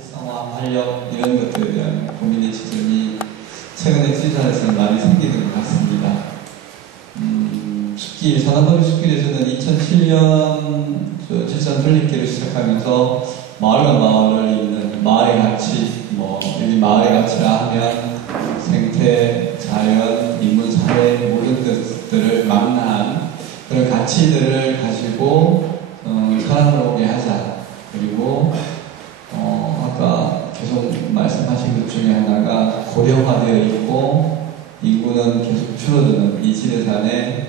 활성화, 활력 이런 것들에 대한 고민의 지점이 최근에 지리산에서는 많이 생기는 것 같습니다. 숲길, 사단법인 숲길에서는 2007년 지리산 둘레길을 시작하면서 마을과 마을을 잇는 마을의 가치, 여기 마을의 가치라 하면 생태, 자연, 인문, 사회 모든 것들을 망라한 그런 가치들을 가지고 사람을 오게 하자. 그리고 아까 계속 말씀하신 것 중에 하나가 고령화되어 있고 인구는 계속 줄어드는 이 지리산에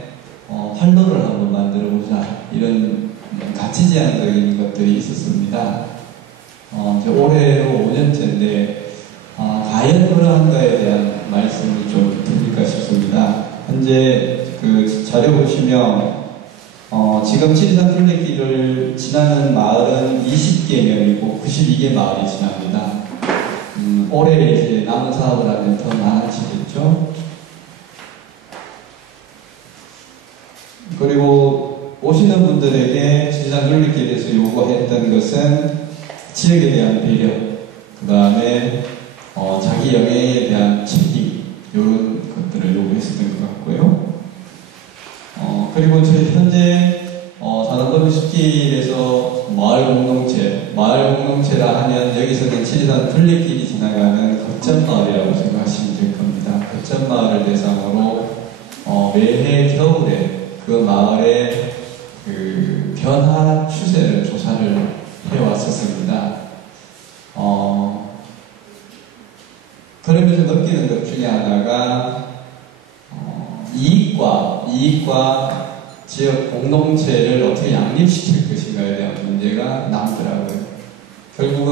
활로를 한번 만들어 보자. 이런 가치지향적인 것들이 있었습니다. 이제 올해로 5년째인데 과연 그러한가에 대한 말씀을 좀 드릴까 싶습니다. 현재 그 자료 보시면 지금 지리산 둘레길을 지나는 마을은 20개 면이고 92개 마을이 지납니다. 올해 이제 남은 사업을 하면 더 많아지겠죠. 그리고 오시는 분들에게 지리산 둘레길에서 요구했던 것은 지역에 대한 배려, 그 다음에 자기 영예에 대한 책임, 이런 것들을 요구했었던 것 같고요. 그리고 저희 현재 사단법인 숲길에서 마을 공동체라 하면 여기서는 지리산 둘레길이 지나가는 거점마을이라고 생각하시면 될 겁니다. 거점마을을 대상으로 매해 겨울에 그 마을의 그 변화 추세를 조사를 해왔었습니다. 그러면서 느끼는 것 중에 하나가 이익과 지역 공동체를 어떻게 양립시킬 것인가에 대한 문제가 남더라고요. 결국은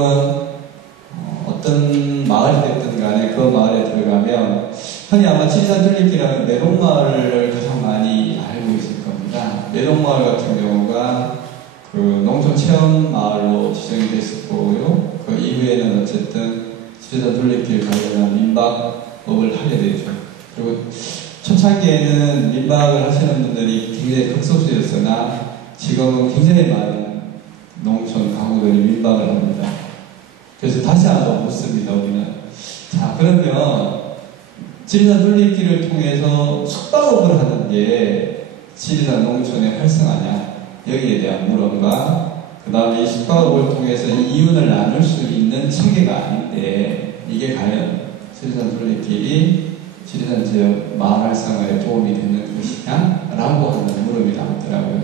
어떤 마을이 됐든 간에 그 마을에 들어가면 흔히 아마 지리산 둘레길하면 매동마을을 가장 많이 알고 있을 겁니다. 매동마을 같은 경우가 그 농촌 체험 마을로 지정이 됐었고요. 그 이후에는 어쨌든 지리산 둘레길 관련한 민박업을 하게 되죠. 그리고 초창기에는 민박을 하시는 분들이 굉장히 극소수였으나 지금은 굉장히 많은 농촌 가구들이 민박을 합니다. 그래서 다시 한번 묻습니다, 우리는. 자, 그러면 지리산 둘레길을 통해서 숙박업을 하는 게 지리산 농촌의 활성화냐? 여기에 대한 물음과 그 다음에 이 숙박업을 통해서 이윤을 나눌 수 있는 체계가 아닌데 이게 과연 지리산 둘레길이 지리산 지역 마을 활성화에 도움이 되는 것이냐? 라고 하는 물음이 나오더라고요.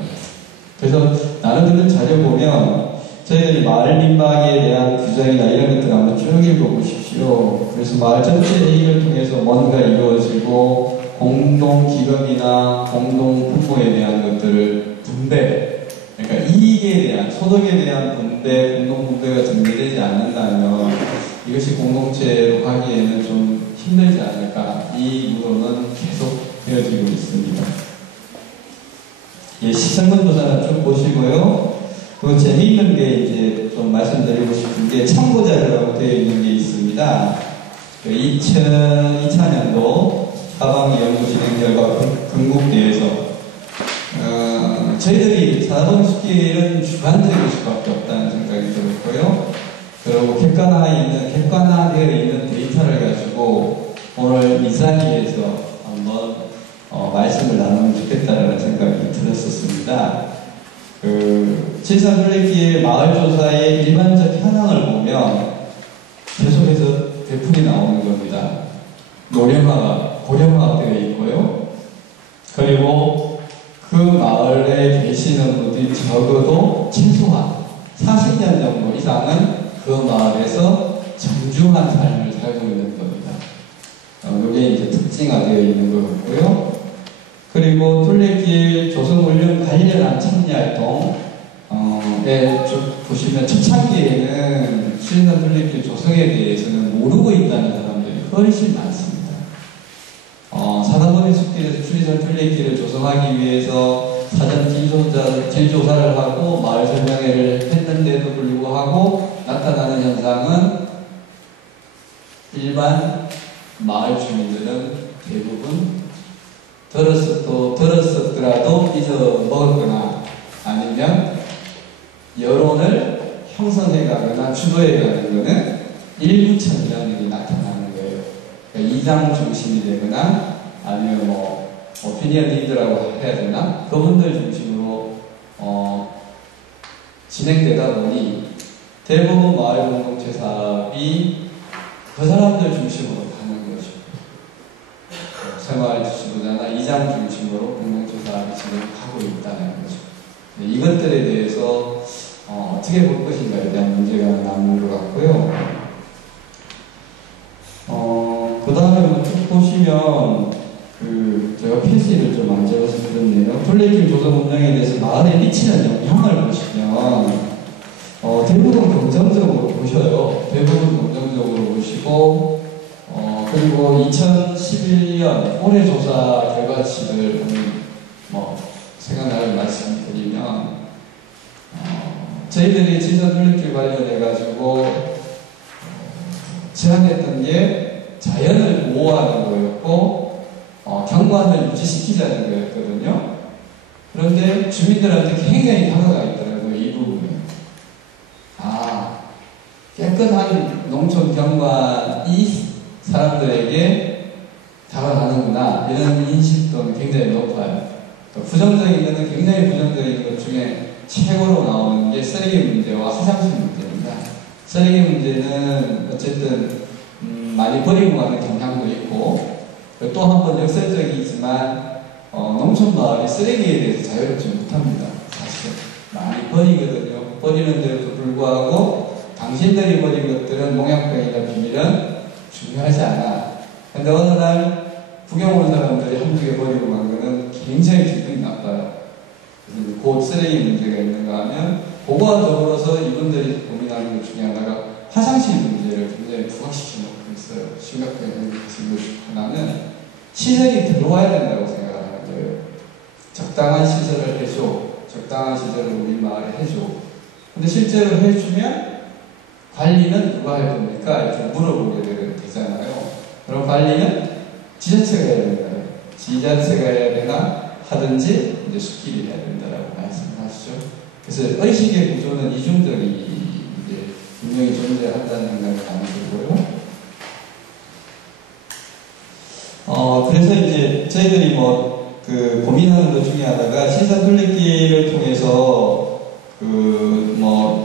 그래서 나눠드는 자료 보면 저희들이 마을 민박에 대한 규정이나 이런 것들 한번 쭉 읽어보십시오. 그래서 마을 전체 회의를 통해서 뭔가 이루어지고 공동기금이나 공동분모에 대한 것들을 분배, 그러니까 이익에 대한, 소득에 대한 분배, 공동분배가 정리되지 않는다면 이것이 공동체로 가기에는 좀 힘들지 않을까. 이 물음은 계속 되어지고 있습니다. 예, 시청문 조사는 쭉 보시고요. 그 재미있는 게 이제 좀 말씀드리고 싶은 게 참고자료라고 되어 있는 게 있습니다. 그 2002년도 하반기 연구 진행 결과 건국대에서 저희들이 사단법인 숲길은 주관적일 수밖에 없다는 생각이 들었고요. 그리고 객관화되어 있는 데이터를 가지고 오늘 이 자리에서 한번 말씀을 나누면 좋겠다라는 생각이 들었었습니다. 지리산 둘레길 마을조사의 일반적 현황을 보면 계속해서 대풍이 나오는 겁니다. 고령화가 되어 있고요. 그리고 그 마을에 계시는 분들이 적어도 최소한 40년 정도 이상은 그 마을에서 정중한 삶을 살고 있는 겁니다. 이게 이제 특징화되어 있는 것 같고요. 그리고 둘레길 조성훈련 관련한 참여활동에 쭉 보시면 초창기에는 지리산 둘레길 조성에 대해서는 모르고 있다는 사람들이 훨씬 많습니다. 사단법인 숲길에서 지리산 둘레길을 조성하기 위해서 사전 질조사를 하고 마을 설명회를 했는데도 불구하고 나타나는 현상은 일반 마을 주민들은 대부분 들었었더라도 잊어먹었거나 아니면 여론을 형성해 가거나 주도해 가는 거는 일부천이라는 게 나타나는 거예요. 그러니까 이장 중심이 되거나 아니면 오피니언 리더라고 해야 되나? 그분들 중심으로 진행되다 보니 대부분 마을 공동체 사업이 그 사람들 중심으로 가는 거죠. 새마을 지도자나 이장 중심으로 공동체 사업이 진행하고 있다는 거죠. 이것들에 대해서 어떻게 볼 것인가에 대한 문제가 남는 것 같고요. 그 다음에 쭉 보시면 제가 PC를 좀 안 적어서 그렇네요. 툴레길 조성 운영에 대해서 마을에 미치는 영향을 보시면 대부분 긍정적으로 보셔요. 대부분 긍정적으로 보시고 그리고 2011년 올해 조사 결과치를 생각나는 말씀드리면 저희들이 지선 툴레길 관련해가지고 제안했던 게 자연을 보호하는 거였고 경관을 유지시키자는 거였거든요. 그런데 주민들한테 굉장히 다가가 있더라고요. 이 부분에. 깨끗한 농촌 경관이 사람들에게 다가가는구나 이런 인식도 굉장히 높아요. 부정적인 것은 굉장히 부정적인 것 중에 최고로 나오는 게 쓰레기 문제와 화장실 문제입니다. 쓰레기 문제는 어쨌든 많이 버리고 가는 경향도 있고 또 한 번 역설적이지만 농촌 마을이 쓰레기에 대해서 자유롭지 못합니다. 사실 많이 버리거든요. 버리는데도 불구하고 당신들이 버린 것들은 농약병이나 비닐은 중요하지 않아. 근데 어느 날 구경 온 사람들이 한두 개 버리고 간 거는 굉장히 기분이 나빠요. 곧 쓰레기 문제가 있는가 하면 그거와 더불어서 이분들이 고민하는 것 중에 하나가 화장실 문제를 굉장히 부각시켜 놓고 있어요. 심각하게 생각하신 것 중 하나는 시설이 들어와야 된다고 생각하는 거예요. 적당한 시설을 해줘. 적당한 시설을 우리 마을에 해줘. 근데 실제로 해주면 관리는 누가 할 겁니까? 이렇게 물어보게 되잖아요. 그럼 관리는 지자체가 해야 된다요. 지자체가 해야 되나 하든지 이제 수길이 해야 된다라고 말씀하시죠. 그래서 의식의 구조는 이중적이 이제 분명히 존재한다는 생각이 많이 들고요. 그래서 이제 저희들이 고민하는 것 중에 하나가 시선 둘레길을 통해서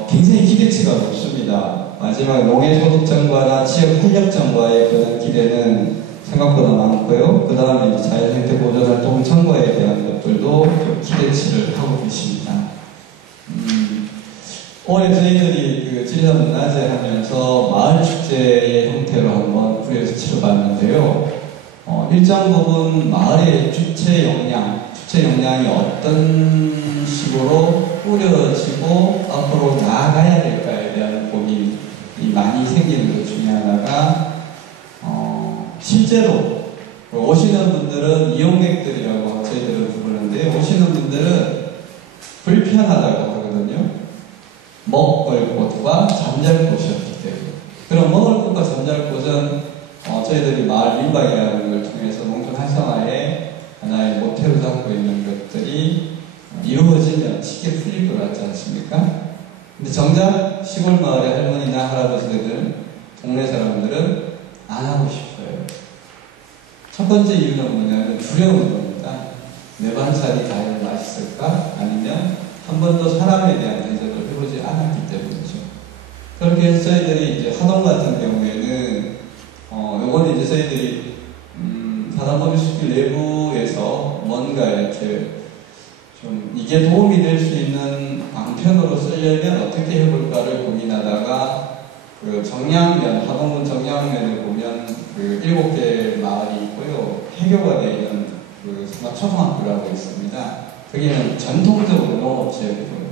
굉장히 기대치가 높습니다. 마지막 농해소득 증가나 지역 활력 증가의 그런 기대는 생각보다 많고요. 그 다음에 자연생태 보존 활동 증가에 대한 것들도 좀 기대치를 하고 계십니다. 올해 저희들이 지리산 문화제 하면서 마을 축제의 형태로 한번 구해서 치러봤는데요. 일정 부분 마을의 주체 역량이 어떤 식으로 꾸려지고 앞으로 나아가야 될까에 대한 고민이 많이 생기는 것 중에 하나가 실제로 오시는 분들은 이용객들이라고 저희들은 부르는데 오시는 분들은 불편하다고 하거든요. 먹을 곳과 잠잘 곳이었기 때문에. 그럼 먹을 곳과 잠잘 곳은 저희들이 마을 민박이라는 걸 통해서 농촌 활성화에 하나의 모태로 잡고 있는 것들이 이루어지면 쉽게 풀릴 것 같지 않습니까? 근데 정작 시골 마을의 할머니나 할아버지들, 동네 사람들은 안 하고 싶어요. 첫 번째 이유는 뭐냐면 두려운 겁니다. 내 반찬이 과연 맛있을까? 아니면 한 번도 사람에 대한 대접을 해보지 않았기 때문이죠. 그렇게 해서 저희들이 이제 하동 같은 경우에는 요거는 이제 저희들이 사단법인숲길 내부에서 뭔가 이렇게 좀 이게 도움이 될 수 있는 방편으로 쓰려면 어떻게 해볼까를 고민하다가 하동군 정량면에 보면 7개 마을이 있고요. 폐교가 되어 있는 초등학교라고 있습니다. 거기는 전통적으로 농업지역이고요.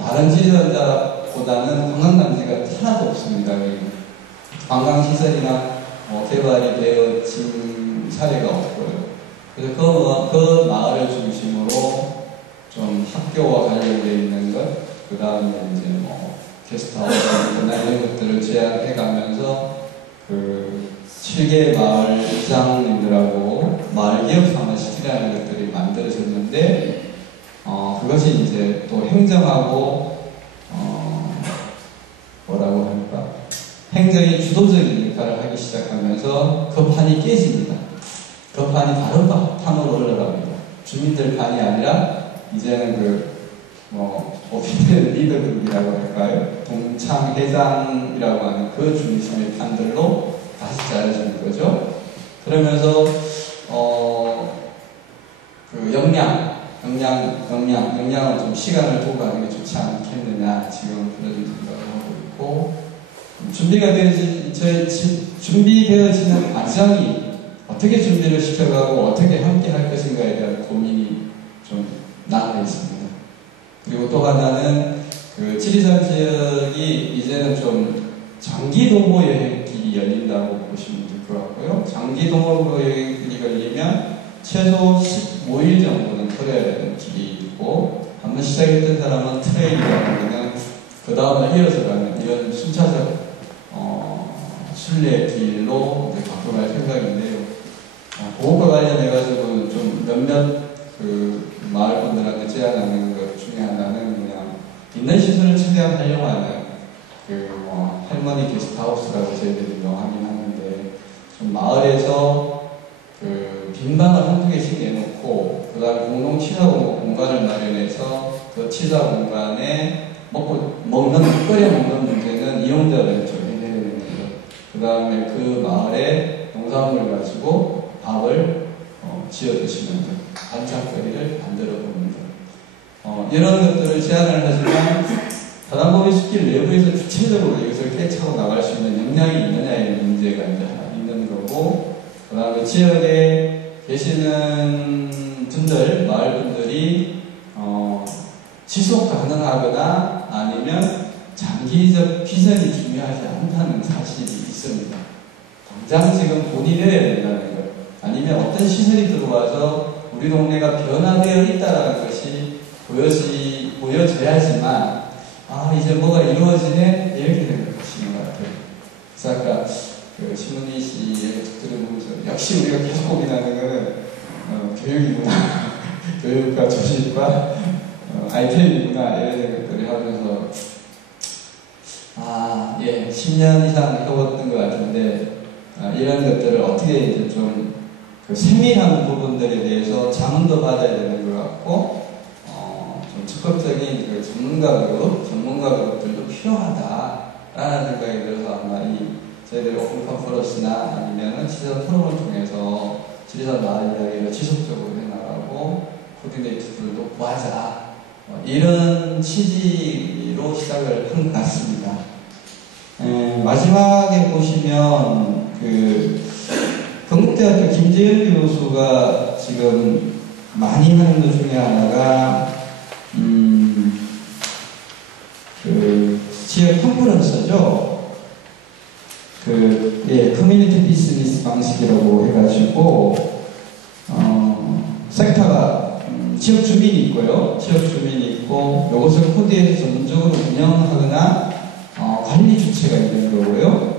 다른 지자보다는 관광단지가 하나도 없습니다. 관광시설이나 개발이 되어진 사례가 없고요. 그래서 그 마을을 중심으로 좀 학교와 관련되어 있는 것, 그 다음에 이제 게스트하우스나 이런 것들을 제안해가면서 7개 마을 시장님들하고 마을 기업 상화시키라는 것들이 만들어졌는데, 그것이 이제 또 행정하고 행정이 주도적인 역할을 하기 시작하면서 그 판이 깨집니다. 그 판이 바로 바탕으로 올라갑니다. 주민들 판이 아니라 이제는 오피니언 리더그룹이라고 할까요? 동창회장이라고 하는 그 중심의 판들로 다시 짜여지는 거죠. 그러면서 그 역량을 좀 시간을 두고 하는 게 좋지 않겠느냐, 지금 그런 생각을 하고 있고, 준비되어지는 과정이 어떻게 준비를 시켜가고 어떻게 함께 할 것인가에 대한 고민이 좀 남아 있습니다. 그리고 또 하나는 그 지리산 지역이 이제는 좀 장기 도보 여행길이 열린다고 보시면 될 것 같고요. 장기 도보 여행길이 열리면 최소 15일 정도는 걸어야 되는 길이 있고, 한번 시작했던 사람은 트레일이라는 거는 그 다음에 이어서 가는 이런 순차적 순례 길로 이제 바꿔갈 생각인데요. 그것과 관련해가지고 좀 몇몇 그 마을 분들한테 제안하는 것 중에 하나는 그냥 있는 시설을 최대한 활용하는 할머니 게스트하우스라고 저희들이 명하긴 하는데, 좀 마을에서 그 빈방을 한두 개씩 내놓고 그다음 공동 취사 공간을 마련해서 그 취사 공간에 끓여 먹는 문제는 이용자를 좀 해결해야 되는 거죠. 그 다음에 그 마을에 농산물 가지고 밥을 지어 드시면 돼요. 반찬거리를 만들어 보는 거. 이런 것들을 제안을 하지만 다단법의 숲길 내부에서 구체적으로 이것을 깨차고 나갈 수 있는 역량이 있느냐의 문제가 이제 하나 있는 거고, 그 다음에 지역에 계시는 분들, 마을 분들이 지속 가능하거나 아니면 장기적 비전이 중요하지 않다는 사실이 있습니다. 당장 지금 돈이 내야 된다는 것, 아니면 어떤 시설이 들어와서 우리 동네가 변화되어 있다는 것이 보여져야지만, 이제 뭐가 이루어지네? 이렇게 생각하시는 것 같아요. 그래서 아까 신문희 씨 얘기 들어보면서 역시 우리가 계속 고민하는 것은 교육이구나. 교육과 조직과 아이템이구나, 이런 생각들을 하면서 10년 이상 해왔던 것 같은데, 이런 것들을 어떻게 이제 좀 세밀한 부분들에 대해서 자문도 받아야 되는 것 같고, 좀 적극적인 그 전문가 그룹들도 필요하다라는 생각이 들어서 아마 저희들 오픈 컨퍼런스나 아니면은 지리산 포럼을 통해서 지리산 마을 이야기를 지속적으로 해나가고 코디네이터들도 구하자, 이런 취지로 시작을 한 것 같습니다. 마지막에 보시면 경북대학교 김재현 교수가 지금 많이 하는 것 중에 하나가 지역 컨퍼런스죠. 커뮤니티 비즈니스 방식이라고 해가지고 섹터가 지역 주민이 있고요. 지역 주민이 있고 이것을 코디해서 전문적으로 운영하거나 관리 주체가 있는 거고요.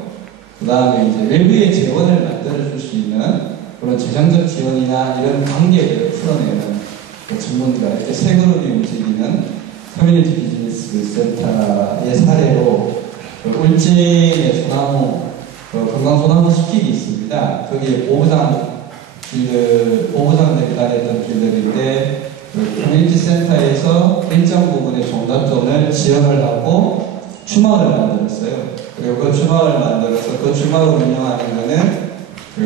그 다음에 이제 외부의 재원을 만들어줄 수 있는 그런 재정적 지원이나 이런 관계를 풀어내는 전문가, 이렇게 세 그룹이 움직이는 커뮤니티 비즈니스 센터의 사례로 울진의 소나무, 건강소나무 숲길이 있습니다. 거기에 보부상들이 다녔던 길들인데, 커뮤니티 센터에서 일정 부분의 종잣돈을 지원을 하고 주막을 만들었어요. 그리고 그 주막을 만들어서 그 주막을 운영하는 거는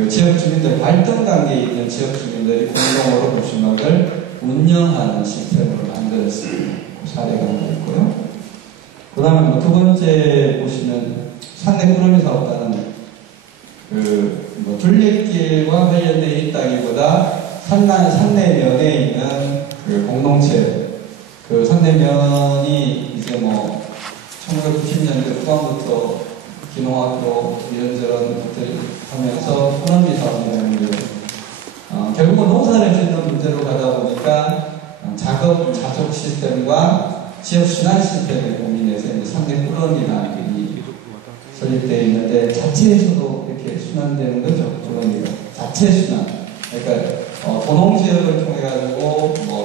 지역 주민들, 발전 단계에 있는 지역 주민들이 공동으로 그 주막을 운영하는 시스템으로 만들었습니다. 그 사례가 하나 있고요. 그 다음에 두 번째 보시면 산내 꾸러미 사업단은 둘레길과 관련되어 있다기보다 산내면에 있는 공동체, 산내면이 이제 1990년대 후반부터 기농학교 이런저런 것들을 하면서 꾸러미 사업이라는 게 결국은 농사를 짓는 문제로 가다 보니까 자족 시스템과 지역 순환 시스템을 고민해서 산내 꾸러미가 설립되어 있는데, 자체에서도 이렇게 순환되는 거죠. 꾸러미가 자체 순환. 그러니까 도농지역을 통해 가지고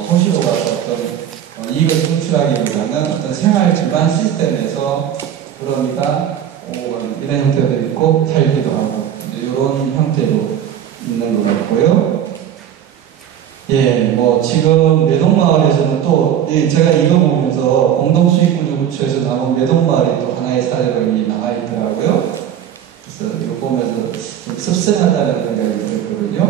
도시로 가서 어떤 이익을 창출하기보다는 어떤 생활 기반 시스템에서 꾸러미가 이런 형태도 있고 살기도 하고 이런 형태도 있는 것 같고요. 예, 뭐 지금 매동마을에서는 또 제가 이거 보면서 공동수익구조구축에서 나온 매동마을이 또 하나의 사례로 나와 있더라고요. 그래서 이거 보면서 좀 씁쓸하다는 생각이 들었거든요.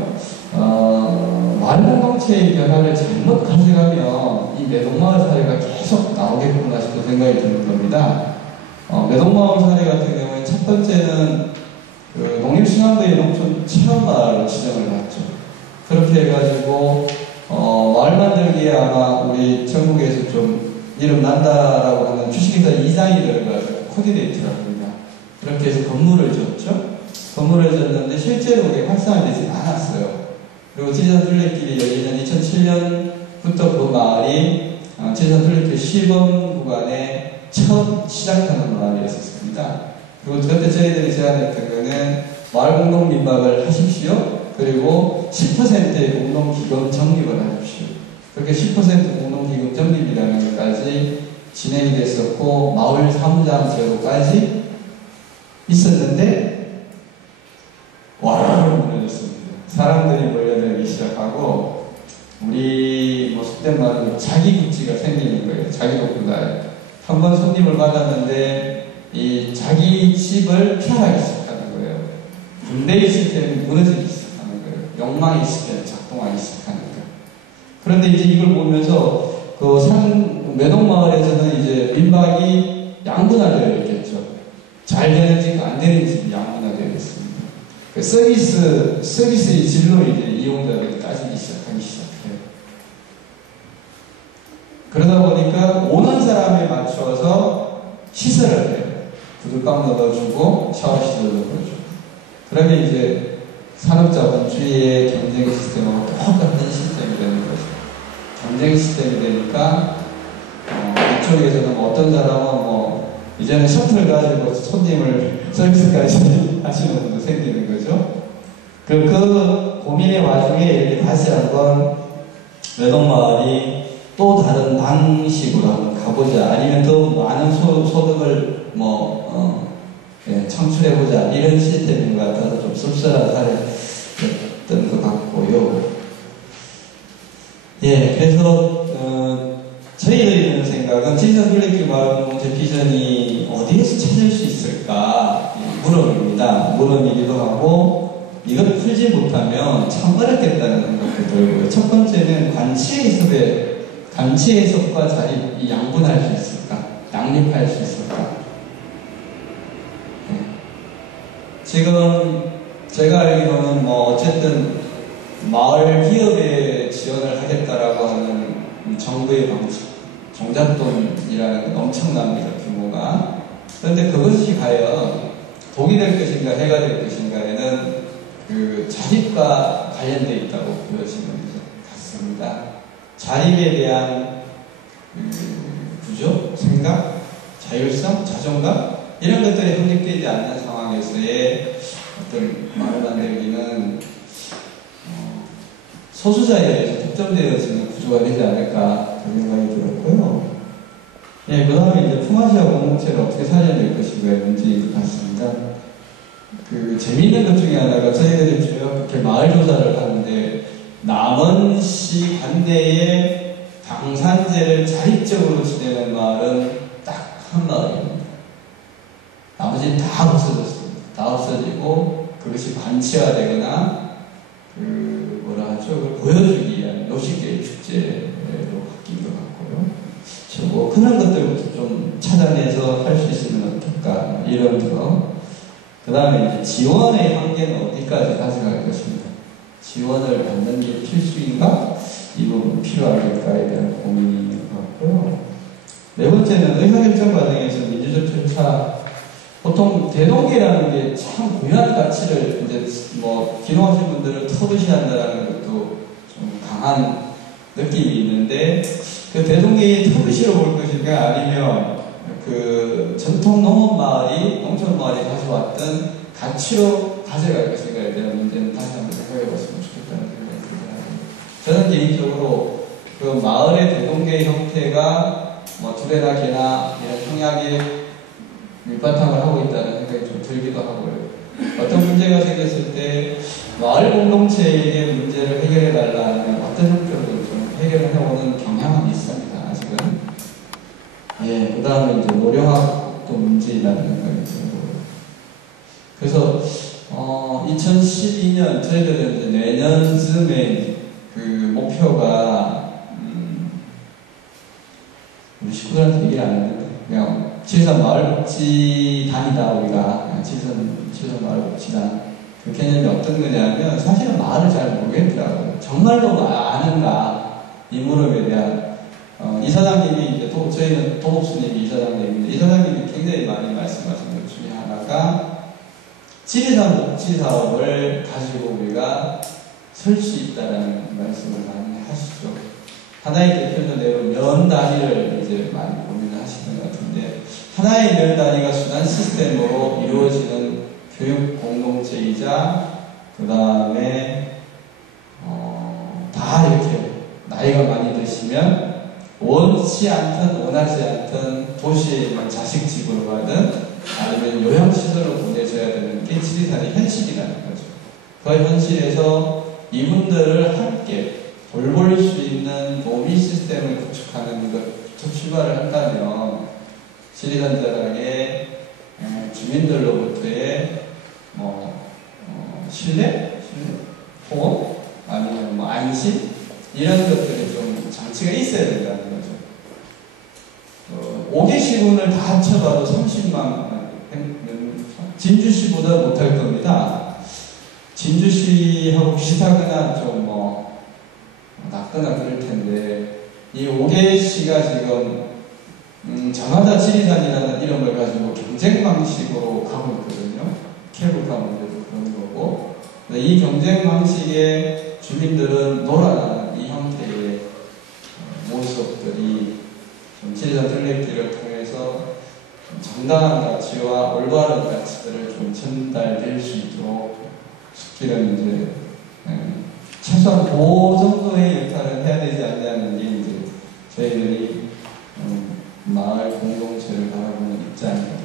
마을 공동체의 변화를 잘못 가져가면 이 매동마을 사례가 계속 나오겠구나 싶은 생각이 드는 겁니다. 매동마을 사례 같은 경우에 첫 번째는 그 농림신안부의 농촌 체험마을로 지정을 받죠. 그렇게 해가지고 마을 만들기에 아마 우리 전국에서 좀 이름 난다라고 하는 주식회사 이장이 들어가서 코디네이트를 합니다. 그렇게 해서 건물을 졌죠. 건물을 졌는데 실제로 그게 활성화되지 않았어요. 그리고 지리산 둘레길이 열리는 2007년부터 그 마을이 지리산 둘레길 시범 구간에 처음 시작하는 마을이었습니다. 그리고 그때 저희들이 제안했던 거는 마을 공동 민박을 하십시오. 그리고 10%의 공동기금 적립을 하십시오. 그렇게 10% 공동기금 적립이라는 것까지 진행이 됐었고 마을 사무장 제도까지 있었는데 와르르 무너졌습니다. 사람들이 몰려들기 시작하고 우리 뭐 속된 말로 자기구찌가 생기는 거예요. 자기도 구다에 한번 손님을 받았는데 이 자기 집을 피하기 시작하는 거예요. 군대의 시스템이 무너지기 시작합니다. 욕망이 있으면 작동하기 시작하는 거예요. 그런데 이제 이걸 보면서 그 매동마을에서는 이제 민박이 양분화되어 있겠죠. 잘 되는 집, 안 되는 집이 양분화되어 있습니다. 그 서비스의 질로 이제 이용자들이 따지기 시작하기 시작해요. 그러다 보니까 오는 사람에 맞춰서 시설을 해요. 구들방 넣어주고 샤워시설 넣어주고. 그러면 이제 산업자본주의의 경쟁 시스템하고 똑같은 시스템이 되는 거죠. 경쟁 시스템이 되니까 이쪽에서는 어떤 사람은 뭐 이제는 셔틀 가지고 손님을 서비스까지 하시는 분도 생기는 거죠. 그 고민의 와중에 이렇게 다시 한번 매동마을이 또 다른 방식으로 한번 가보자, 아니면 더 많은 소득을 창출해보자, 이런 시스템인 것 같아서 좀 씁쓸한 사례였던 것 같고요. 예, 그래서 저희들이 드는 생각은 지리산 둘레길 마을 공동체 비전이 어디에서 찾을 수 있을까 물음입니다. 물음이기도 하고 이걸 풀지 못하면 참 어렵겠다는 생각도 들고요. 첫 번째는 간치 해석과 자립이 양분할 수 있을까? 양립할 수 있을까? 지금 제가 알기로는 어쨌든 마을 기업에 지원을 하겠다라고 하는 정부의 방식, 종잣돈이라는 건 엄청납니다, 규모가. 그런데 그것이 과연 독이 될 것인가 해가 될 것인가에는 그 자립과 관련되어 있다고 보여지는 것 같습니다. 자립에 대한 구조, 생각, 자율성, 자존감, 이런 것들이 확립되지 않는 상황에서의 어떤 마을 만들기는 소수자에 의해서 독점되어지는 구조가 되지 않을까 그런 생각이 들었고요. 예, 그 다음에 이제 풍아시아 공동체를 어떻게 살려낼 것인가의 문제인 것 같습니다. 재미있는 것 중에 하나가 저희들이 이렇게 마을 조사를 하는데 남원시 관내에 방산제를 자립적으로 지내는 마을은 딱 한 마을입니다. 나머지는 다 없어졌습니다. 다 없어지고 그것이 관치화되거나 그걸 보여주기 위한 요식계의 축제로 바뀐 것 같고요. 그런 것들부터 좀 찾아내서 할 수 있으면 어떨까 이런 거. 그 다음에 이제 지원의 한계는 어디까지 가져갈 것인가. 지원을 받는 게 필수인가? 이 부분 필요하겠까에 대한 고민이 있는 것 같고요. 네 번째는 의사결정 과정에서 민주적 절차. 보통 대동계라는 게 참 고유한 가치를 이제 기록하신 분들은 터부시한다라는 것도 좀 강한 느낌이 있는데 그 대동계의 터부시로 볼 것인가 아니면 그 전통 농촌 마을이 가져왔던 가치로 가져갈 것인가에 대한 문제는 다시 한번 생각해 봤으면 좋겠다는 생각이 듭니다. 저는 개인적으로 그 마을의 대동계 형태가 두레나 개나 이런 청약의 밑바탕을 하고 있다는 생각이 좀 들기도 하고요. 어떤 문제가 생겼을 때 마을 공동체의 문제를 해결해 달라는 어떤 형태로도 좀 해결을 해오는 경향은 있습니다. 아직은. 예, 그 다음에 이제 노령학도 문제이라는 생각이 들고요. 그래서 2012년 저희들은 이제 내년쯤에 그 목표가 우리 식구들한테 얘기를 안 했는데 그냥 칠산 마을복지단이다. 우리가 칠산 마을복지단 그 개념이 어떤 거냐면 사실은 마을을 잘 모르겠더라고요. 정말로 아는가 이 무릎에 대한 이사장님이 이제 저희는 도목수님이 이사장님인데 이사장님이 굉장히 많이 말씀하신 것 중에 하나가 지리산 복지 사업을 가지고 우리가 설 수 있다라는 말씀을 많이 하시죠. 하나의 대표적으로 면 단위를 이제 많이 고민을 하시는 것 같은데 하나의 면 단위가 순환 시스템으로 이루어지는 교육 공동체이자 그 다음에 다 이렇게 나이가 많이 드시면 원치 않든 원하지 않든 도시에 있는 자식집으로 가든 아니면 요양시설로 보내줘야 되는 게 지리산의 현실이라는 거죠. 그 현실에서 이분들을 함께 돌볼 수 있는 도미 시스템을 구축하는 것부터 출발을 한다면 지리산 지역의 주민들로부터의 신뢰? 보호? 아니면 안심? 이런 것들이 좀 장치가 있어야 된다는 거죠. 5개 시군을 다 합쳐봐도 30만, 진주시보다 못할 겁니다. 진주시하고 비슷하거나 좀 낮거나 그럴 텐데, 이 5개시가 지금, 전하다 지리산이라는 이름을 가지고 경쟁 방식으로 가고 있거든요. 케이블카 문제도 그런 거고. 이 경쟁 방식의 주민들은 놀아나는 이 형태의 모습들이 좀 지리산 둘레길을 통해서 정당한 가치와 올바른 가치들을 좀 전달될 수 있도록 시키는 이제 최소한 그 정도의 역할을 해야 되지 않냐는 게 이제 저희들이 마을 공동체를 바라보는 입장입니다.